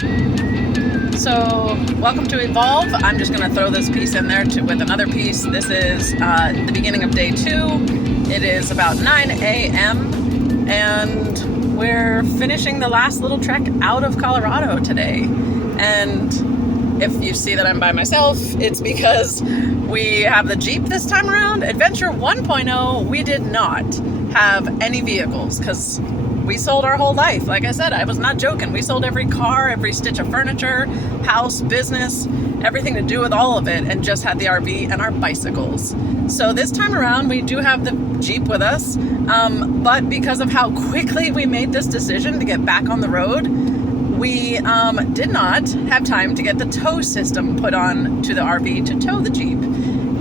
So, welcome to Evolve. I'm just going to throw this piece in there with another piece. This is the beginning of day 2. It is about 9 a.m. and we're finishing the last little trek out of Colorado today. And if you see that I'm by myself, it's because we have the Jeep this time around. Adventure 1.0, we did not have any vehicles because we sold our whole life. Like I said, I was not joking. We sold every car, every stitch of furniture, house, business, everything to do with all of it, and just had the RV and our bicycles. So this time around, we do have the Jeep with us, but because of how quickly we made this decision to get back on the road, we did not have time to get the tow system put on to the RV to tow the Jeep.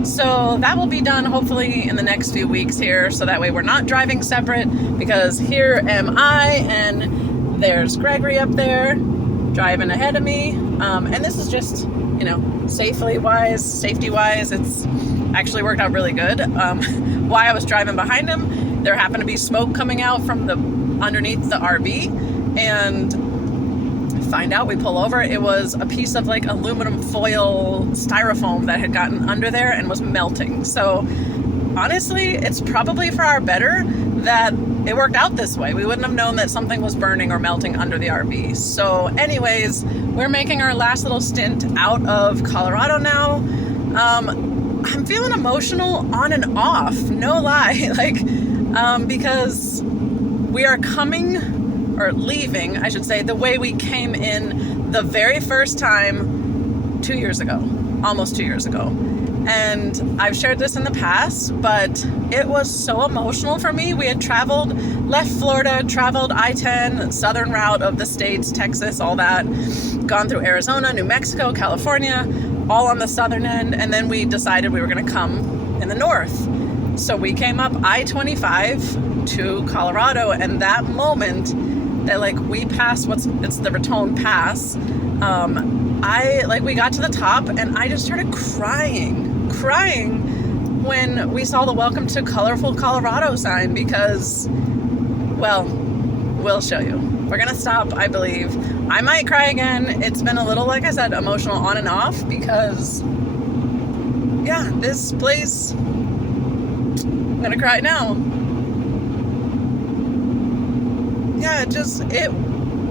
So that will be done hopefully in the next few weeks here, so that way we're not driving separate, because here am I and there's Gregory up there driving ahead of me. And this is just, safety wise, it's actually worked out really good. While I was driving behind him, there happened to be smoke coming out from underneath the RV, and find out, we pull over, it was a piece of like aluminum foil styrofoam that had gotten under there and was melting. So honestly, it's probably for our better that it worked out this way. We wouldn't have known that something was burning or melting under the RV. So anyways, we're making our last little stint out of Colorado now. I'm feeling emotional on and off, no lie, because we are leaving, I should say, the way we came in the very first time 2 years ago, almost 2 years ago. And I've shared this in the past, but it was so emotional for me. We had left Florida, traveled I-10, southern route of the states, Texas, all that, gone through Arizona, New Mexico, California, all on the southern end, and then we decided we were going to come in the north. So we came up I-25 to Colorado, and that moment that we passed it's the Raton Pass, we got to the top and I just started crying when we saw the Welcome to Colorful Colorado sign, because, well, we'll show you. We're gonna stop, I believe. I might cry again. It's been a little, like I said, emotional on and off, because this place, I'm gonna cry now. It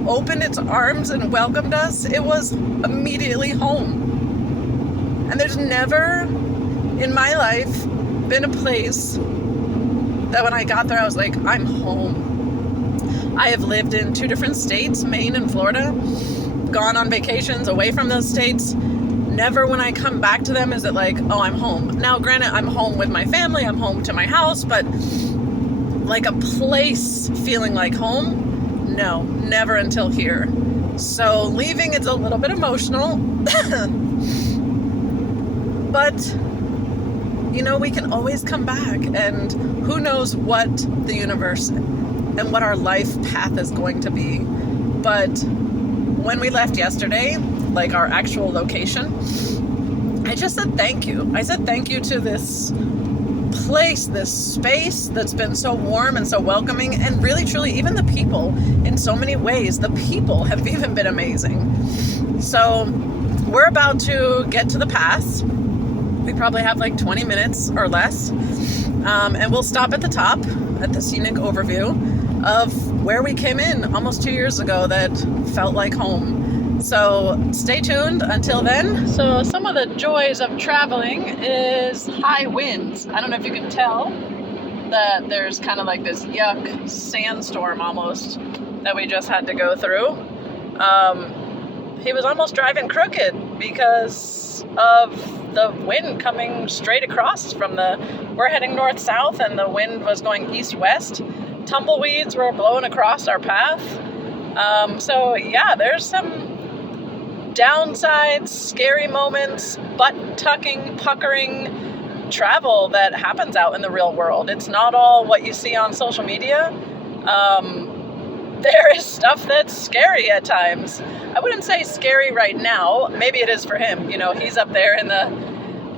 opened its arms and welcomed us. It was immediately home. And there's never in my life been a place that when I got there, I was like, I'm home. I have lived in 2 different states, Maine and Florida, gone on vacations away from those states. Never when I come back to them is it like, oh, I'm home. Now, granted, I'm home with my family, I'm home to my house, but like a place feeling like home, no, never until here. So leaving, it's a little bit emotional, but we can always come back, and who knows what the universe and what our life path is going to be. But when we left yesterday, our actual location, I just said thank you. I said thank you to this place, this space that's been so warm and so welcoming, and really truly even the people, in so many ways the people have even been amazing. So we're about to get to the pass. We probably have 20 minutes or less, and we'll stop at the top at the scenic overview of where we came in almost 2 years ago that felt like home. So stay tuned until then. So some of the joys of traveling is high winds. I don't know if you can tell that there's kind of this yuck sandstorm almost that we just had to go through. He was almost driving crooked because of the wind coming straight across we're heading north-south and the wind was going east-west. Tumbleweeds were blowing across our path. There's some downsides, scary moments, butt-tucking, puckering travel that happens out in the real world. It's not all what you see on social media. There is stuff that's scary at times. I wouldn't say scary right now. Maybe it is for him. He's up there in the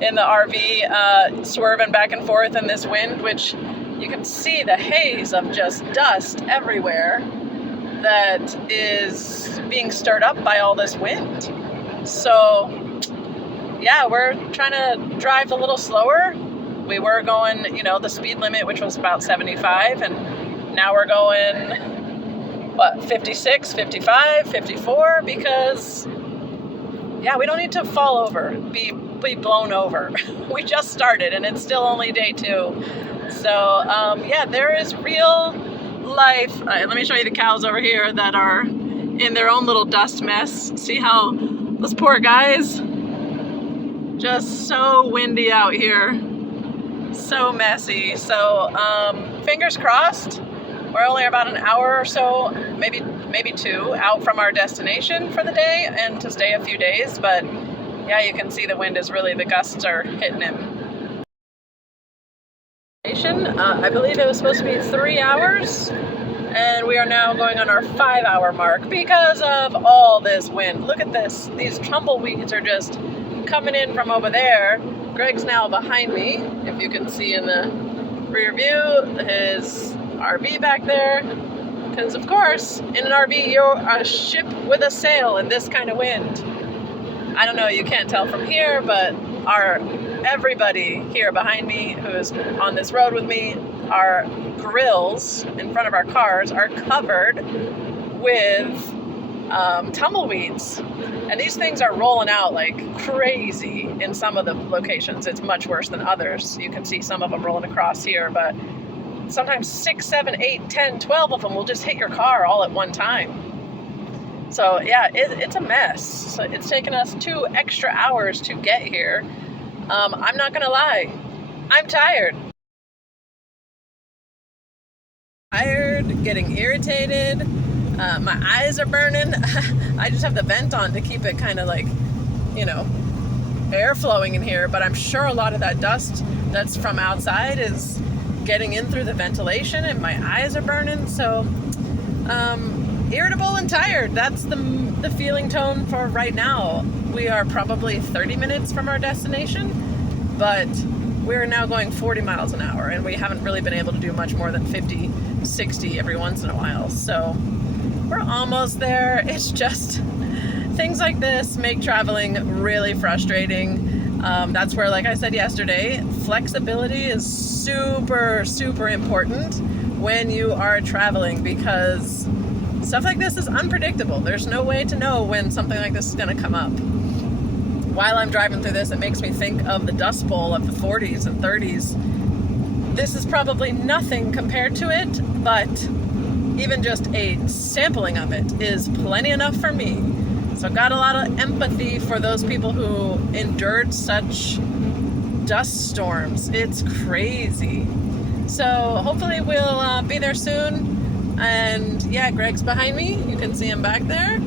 RV, swerving back and forth in this wind, which you can see the haze of just dust everywhere. that is being stirred up by all this wind. So yeah, we're trying to drive a little slower. We were going, the speed limit, which was about 75, and now we're going, 56, 55, 54, because, yeah, we don't need to fall over, be blown over. We just started, and it's still only day 2. So, yeah, there is real life. Let me show you the cows over here that are in their own little dust mess. See how those poor guys, just so windy out here, so messy. So fingers crossed, we're only about an hour or so, maybe 2 out from our destination for the day, and to stay a few days. But yeah, you can see the wind is really, the gusts are hitting him. I believe it was supposed to be 3 hours, and we are now going on our 5-hour mark because of all this wind. Look at this. These tumbleweeds are just coming in from over there. Greg's now behind me, if you can see in the rear view, his RV back there. Because of course, in an RV, you're a ship with a sail in this kind of wind. I don't know, you can't tell from here, but everybody here behind me who is on this road with me, our grills in front of our cars are covered with tumbleweeds, and these things are rolling out like crazy in some of the locations. It's much worse than others. You can see some of them rolling across here, but sometimes 6, 7, 8, 10, 12 of them will just hit your car all at one time. So yeah, it's a mess. So it's taken us 2 extra hours to get here. I'm not gonna lie, I'm tired. Getting irritated. My eyes are burning. I just have the vent on to keep it kind of like, air flowing in here, but I'm sure a lot of that dust that's from outside is getting in through the ventilation, and my eyes are burning. So irritable and tired. That's the feeling tone for right now. We are probably 30 minutes from our destination, but we're now going 40 miles an hour, and we haven't really been able to do much more than 50, 60 every once in a while. So we're almost there. It's just things like this make traveling really frustrating. That's where, like I said yesterday, flexibility is super, super important when you are traveling, because stuff like this is unpredictable. There's no way to know when something like this is going to come up. While I'm driving through this, it makes me think of the Dust Bowl of the 40s and 30s. This is probably nothing compared to it, but even just a sampling of it is plenty enough for me. So I've got a lot of empathy for those people who endured such dust storms. It's crazy. So hopefully we'll be there soon. And yeah, Greg's behind me. You can see him back there.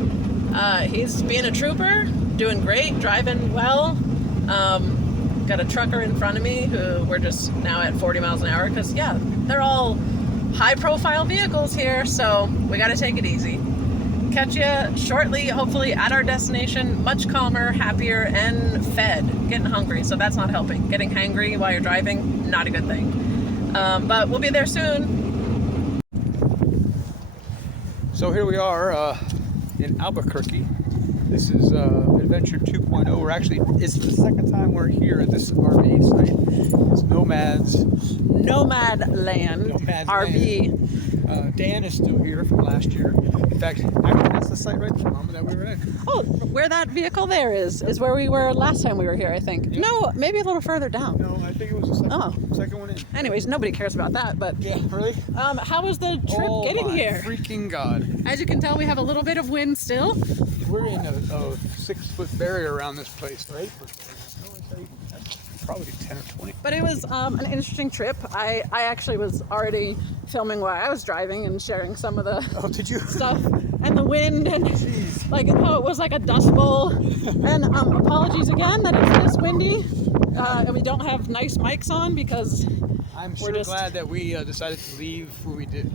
He's being a trooper, doing great, driving well. Got a trucker in front of me who we're just now at 40 miles an hour because, yeah, they're all high-profile vehicles here, so we got to take it easy. Catch you shortly, hopefully at our destination, much calmer, happier, and fed. Getting hungry, so that's not helping. Getting hangry while you're driving, not a good thing. But we'll be there soon. So here we are in Albuquerque. This is Adventure 2.0. We're actually, it's the second time we're here at this RV site. It's Nomad Land RV. Land. Dan is still here from last year. In fact, actually, that's the site right there, Mama, that we were at. Oh, where that vehicle there is where we were last time we were here, I think. Yeah. No, maybe a little further down. No, I think it was the second one in. Anyways, nobody cares about that, but... Yeah, really? How was the trip getting here? Oh, my freaking God. As you can tell, we have a little bit of wind still. We're in a 6-foot barrier around this place, right? Probably 10 or 20. But it was an interesting trip. I actually was already filming while I was driving and sharing some of the stuff and the wind and like how it was like a dust bowl. And apologies again that it's this windy and we don't have nice mics on because I'm sure glad that we decided to leave when we did.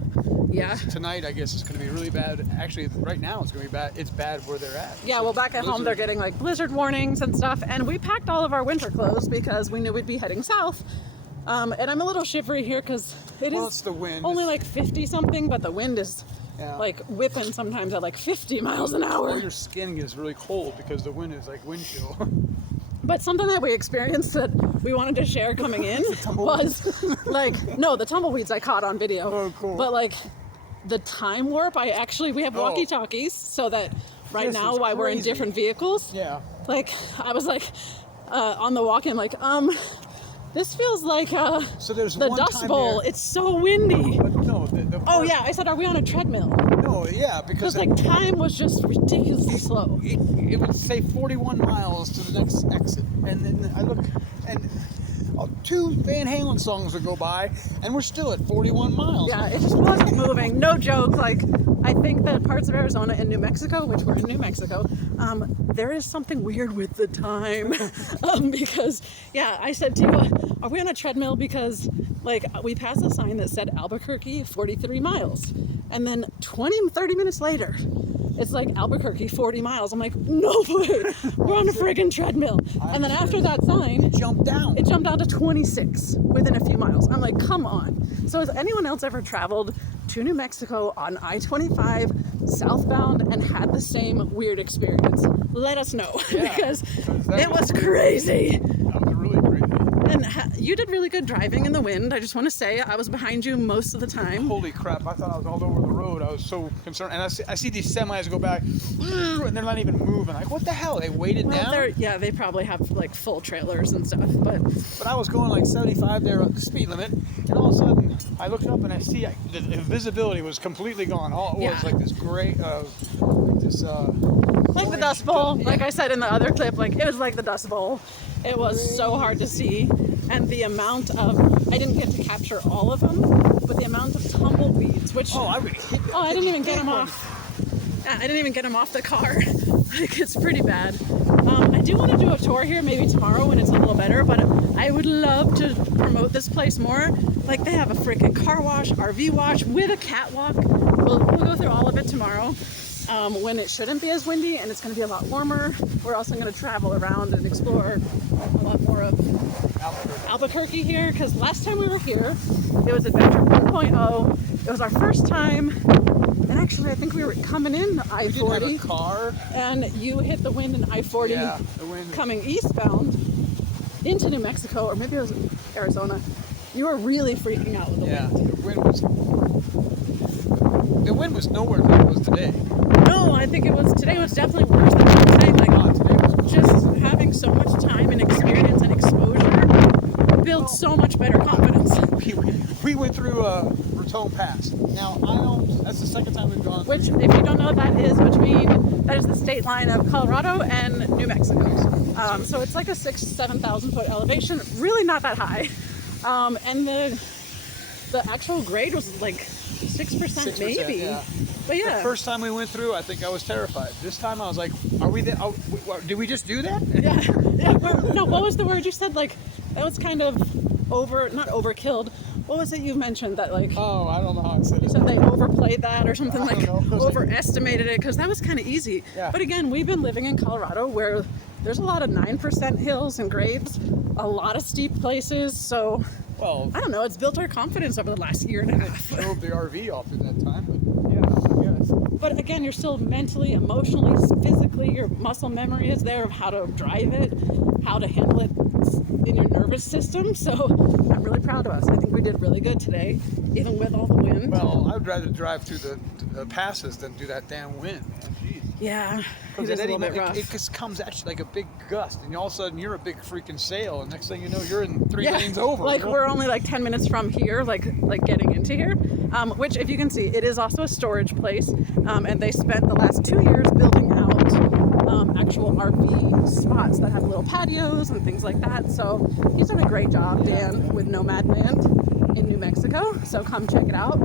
Yeah. Tonight, I guess it's going to be really bad. Actually, right now it's going to be bad. It's bad where they're at. Yeah, well, back at home they're getting like blizzard warnings and stuff. And we packed all of our winter clothes because we knew we'd be heading south. And I'm a little shivery here because it's the wind. Only like 50 something, but the wind is Yeah. like whipping sometimes at like 50 miles an hour. Or your skin gets really cold because the wind is like wind chill. But something that we experienced that we wanted to share coming in was like, no, the tumbleweeds I caught on video. Oh, cool. But like the time warp, we have walkie-talkies so that right This now is while we're in crazy. different vehicles, Yeah. like I was like on the walk-in like, this feels like So there's the one Dust time Bowl. there- It's so windy. But no, Oh yeah, I said, are we on a treadmill? No, yeah, because Because like time was just ridiculously slow. it would say 41 miles to the next exit, and then I look, and 2 Van Halen songs would go by, and we're still at 41 miles. Yeah, it just wasn't moving. No joke. Like, I think that parts of Arizona and New Mexico, which we're in New Mexico, there is something weird with the time. Because, yeah, I said to you, are we on a treadmill? Because, like, we passed a sign that said Albuquerque, 43 miles. And then 30 minutes later, it's like Albuquerque, 40 miles. I'm like, no way, we're on a friggin' treadmill. And then after that sign, Jump down. it jumped down to 26 within a few miles. I'm like, come on. So has anyone else ever traveled to New Mexico on I-25 southbound and had the same weird experience? Let us know. Yeah, because that it was crazy. That was really crazy. And you did really good driving in the wind. I just want to say I was behind you most of the time. Holy crap, I thought I was all over the road. I was so concerned. And I see these semis go by, and they're not even moving. Like, what the hell? They weighted down? Yeah, they probably have like full trailers and stuff. But I was going like 75 there on the speed limit, and all of a sudden I looked up and I see the visibility was completely gone. All it was like this gray, like the Dust Bowl, like I said in the other clip, like it was like the Dust Bowl. It was so hard to see, and the amount of, I didn't get to capture all of them, but the amount of tumbleweeds, which I really hit that. I didn't even get them off. I didn't even get them off the car. Like, it's pretty bad. I do want to do a tour here maybe tomorrow when it's a little better, but I would love to promote this place more. Like, they have a freaking car wash, RV wash with a catwalk. We'll go through all of it tomorrow. When it shouldn't be as windy and it's going to be a lot warmer. We're also going to travel around and explore a lot more of Albuquerque here, because last time we were here, it was Adventure 1.0. It was our first time, and actually I think we were coming in I-40. You didn't have a car? And you hit the wind in I-40 the wind. coming eastbound into New Mexico, or maybe it was Arizona. You were really freaking out with the wind. The wind was nowhere like it was today. No, I think today was definitely worse than today. Like, Today was just having so much time and experience and exposure builds so much better confidence. We went through Raton Pass. Now that's the second time we've gone. Which, if you don't know what that is, that is the state line of Colorado and New Mexico. So it's like a 7,000 foot elevation, really not that high. And the actual grade was like 6% maybe. Yeah. But yeah. The first time we went through, I think I was terrified. This time I was like, are we there? Did we just do that? Yeah. No, what was the word you said? Like, that was kind of not overkilled. What was it you mentioned that like? Oh, I don't know how I said it. You said they overplayed that or something, like know. overestimated it, because that was kind of easy. Yeah. But again, we've been living in Colorado where there's a lot of 9% hills and grades, a lot of steep places. So, well, I don't know, it's built our confidence over the last year and a half. drove the RV off in that time, but yeah, I guess. But again, you're still mentally, emotionally, physically, your muscle memory is there of how to drive it, how to handle it in your nervous system. So I'm really proud of us. I think we did really good today, even with all the wind. Well, I would rather drive through the passes than do that damn wind. Jeez. Yeah, Because it is a little bit rough. it just comes at you like a big gust, and all of a sudden you're a big freaking sail, and next thing you know, you're in three lanes over. Like, you know? we're only like 10 minutes from here, like getting into here, which, if you can see, it is also a storage place, and they spent the last 2 years building out actual RV spots that have little patios and things like that. So he's done a great job, Dan, with Nomad Land in New Mexico. So come check it out.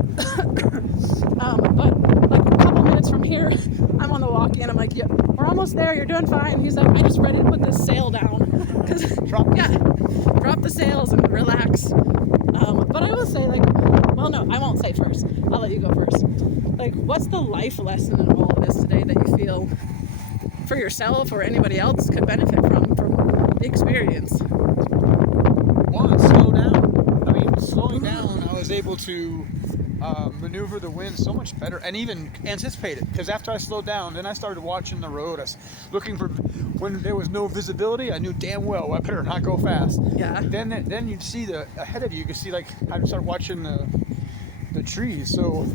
But like a couple minutes from here, I'm on the walk-in. I'm like, yeah, we're almost there. You're doing fine. He's like, I just ready to put this sail down. Drop the sails and relax. But I will say, like, well, no, I won't say first. I'll let you go first. Like, what's the life lesson in all of this today that you feel for yourself or anybody else could benefit from the experience? One, slow down. I mean, slowing down, I was able to maneuver the wind so much better and even anticipate it. Because after I slowed down, then I started watching the road. I was looking for when there was no visibility. I knew damn well I better not go fast. Yeah. Then you'd see ahead of you. You could see like I started watching the trees. So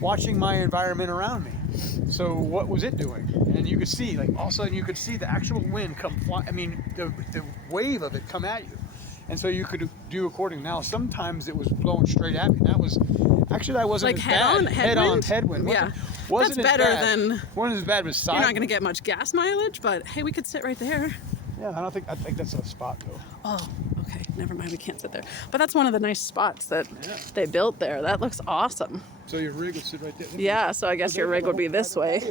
watching my environment around me. So what was it doing? And you could see like all of a sudden you could see the actual wind come flying. I mean the wave of it come at you. And so you could do according. Now, sometimes it was blowing straight at me. That wasn't like as head-on bad. headwind? Headwind. Yeah. Wasn't That's better than. Wasn't as bad as side. You're not going to get much gas mileage, but hey, we could sit right there. Yeah, I think that's a spot though. Oh, okay. Never mind. We can't sit there. But that's one of the nice spots that they built there. That looks awesome. So your rig would sit right there. Yeah. So I guess your rig would be this way.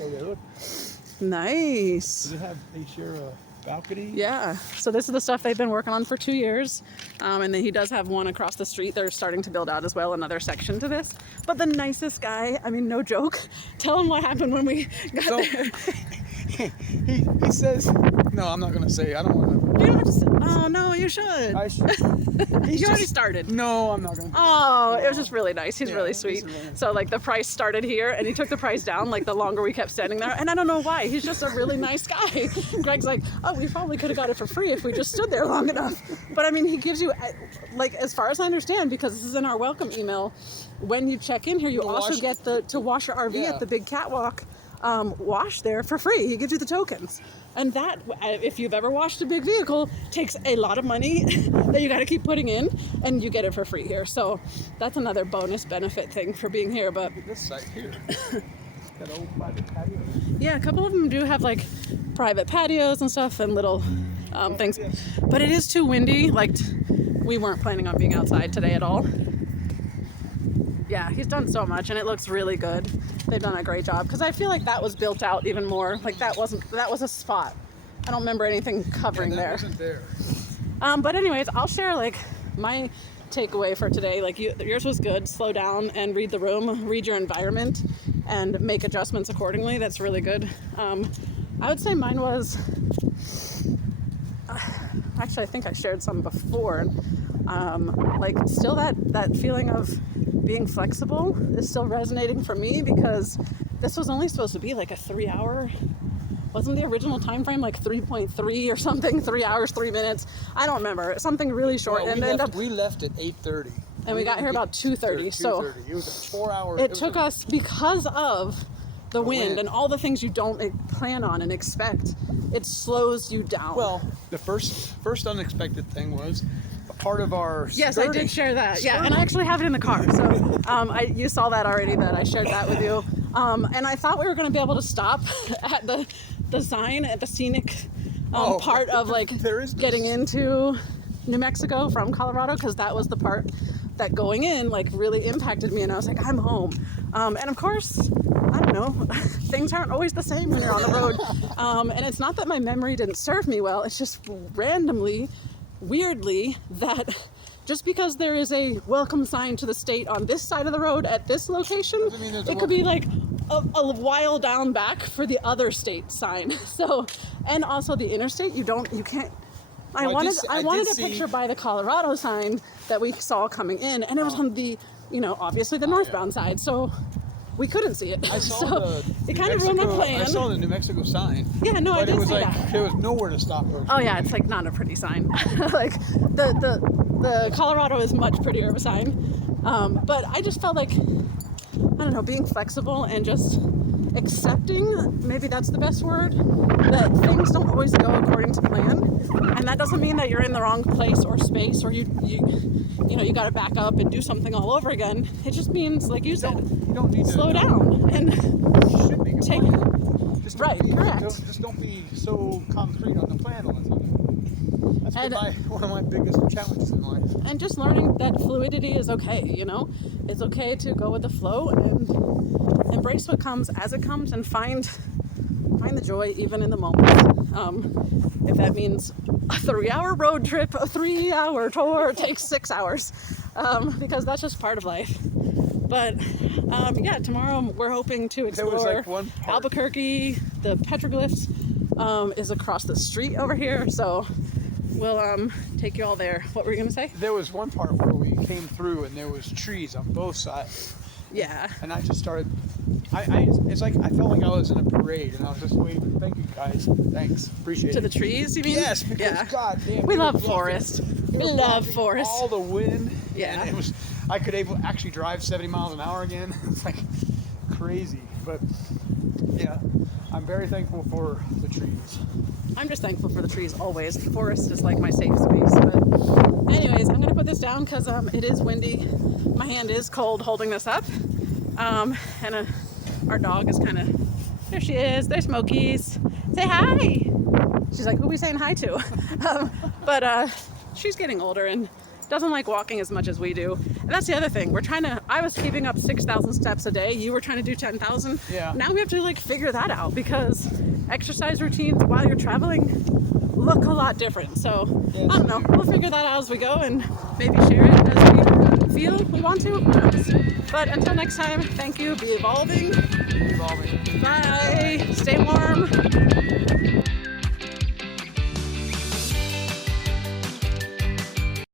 Nice. Does it have? They share a balcony? Yeah. So this is the stuff they've been working on for 2 years. And then he does have one across the street. They're starting to build out as well another section to this. But the nicest guy, I mean, no joke. Tell him what happened when we got there. he says, no, I'm not going to say. I don't want to. You don't have to say, oh, no, you should. I should. You already started. No, I'm not going to. Oh, it was just really nice. He's really sweet. really nice. So like the price started here and he took the price down like the longer we kept standing there. And I don't know why. He's just a really nice guy. Greg's like, oh, we probably could have got it for free if we just stood there long enough. But I mean, he gives you, like, as far as I understand, because this is in our welcome email, when you check in here, you also get to wash your RV at the big catwalk wash there for free. He gives you the tokens. And that, if you've ever washed a big vehicle, takes a lot of money that you got to keep putting in, and you get it for free here. So that's another bonus benefit thing for being here. But this site here, got old private patio. Yeah, a couple of them do have like private patios and stuff and little things. But it is too windy. Like we weren't planning on being outside today at all. Yeah, he's done so much and it looks really good. They've done a great job because I feel like that was built out even more. Like that was a spot. I don't remember anything covering there. Wasn't there. But anyways, I'll share like my takeaway for today. Like yours was good. Slow down and read the room, read your environment, and make adjustments accordingly. That's really good. I would say mine was. Actually, I think I shared some before. Like still that feeling of being flexible is still resonating for me because this was only supposed to be like a 3 hour. Wasn't the original time frame like 3.3 or something? 3 hours, 3 minutes. I don't remember. Something really short. Well, we left at 8:30. And we got here about 2:30. So it was a 4 hour. It took us because of the wind and all the things you don't plan on and expect. It slows you down. Well, the first unexpected thing was a part of our. Yes, I did share that. Yeah, and I actually have it in the car. So you saw that already. That I shared that with you. And I thought we were going to be able to stop at the sign at the scenic part of like getting into New Mexico from Colorado, because that was the part that going in like really impacted me, and I was like, I'm home. And of course, I don't know, things aren't always the same when you're on the road. And it's not that my memory didn't serve me well, it's just randomly, weirdly, that just because there is a welcome sign to the state on this side of the road at this location, it could be like a while down back for the other state sign. So, and also the interstate, you can't. I wanted a picture by the Colorado sign that we saw coming in, and it was on the, obviously the northbound side, so we couldn't see it. I saw it kind of ruined my plan. I saw the New Mexico sign. Yeah, no, I did see that. There was nowhere to stop. Oh yeah, it's like not a pretty sign. Like the Colorado is much prettier of a sign. But I just felt like, I don't know, being flexible and just accepting, maybe that's the best word, that things don't always go according to plan. And that doesn't mean that you're in the wrong place or space, or you got to back up and do something all over again. It just means, like you said, you don't need slow down and take it. Correct. Just don't be so concrete on the plan all the time. That's one of my biggest challenges in life. And just learning that fluidity is okay, It's okay to go with the flow and embrace what comes as it comes and find the joy even in the moment. If that means a 3 hour road trip, a 3 hour tour takes 6 hours, because that's just part of life. But tomorrow we're hoping to explore Albuquerque. The petroglyphs is across the street over here, so we'll take you all there. What were you going to say? There was one part where we came through and there was trees on both sides. Yeah. And I just started. It's like I felt like I was in a parade, and I was just waving. Thank you guys. Thanks. Appreciate To it. the trees, you mean? Yes, because Yeah. God damn, We it love was forest. We blocking love forest. all the wind. Yeah. And it was. I could actually drive 70 miles an hour again. It's like crazy, but yeah, I'm very thankful for the trees. I'm just thankful for the trees always. The forest is like my safe space. But anyways, I'm gonna put this down because it is windy. My hand is cold holding this up. And our dog is kind of, there she is. There's Smokies. Say hi. She's like, who are we saying hi to? But she's getting older and doesn't like walking as much as we do. And that's the other thing. I was keeping up 6,000 steps a day. You were trying to do 10,000. Yeah. Now we have to like figure that out because exercise routines while you're traveling look a lot different. So Yes, I don't know. We'll figure that out as we go and maybe share it as we feel we want to. Who knows? But until next time, thank you. Be evolving. Evolving. Bye. Stay warm.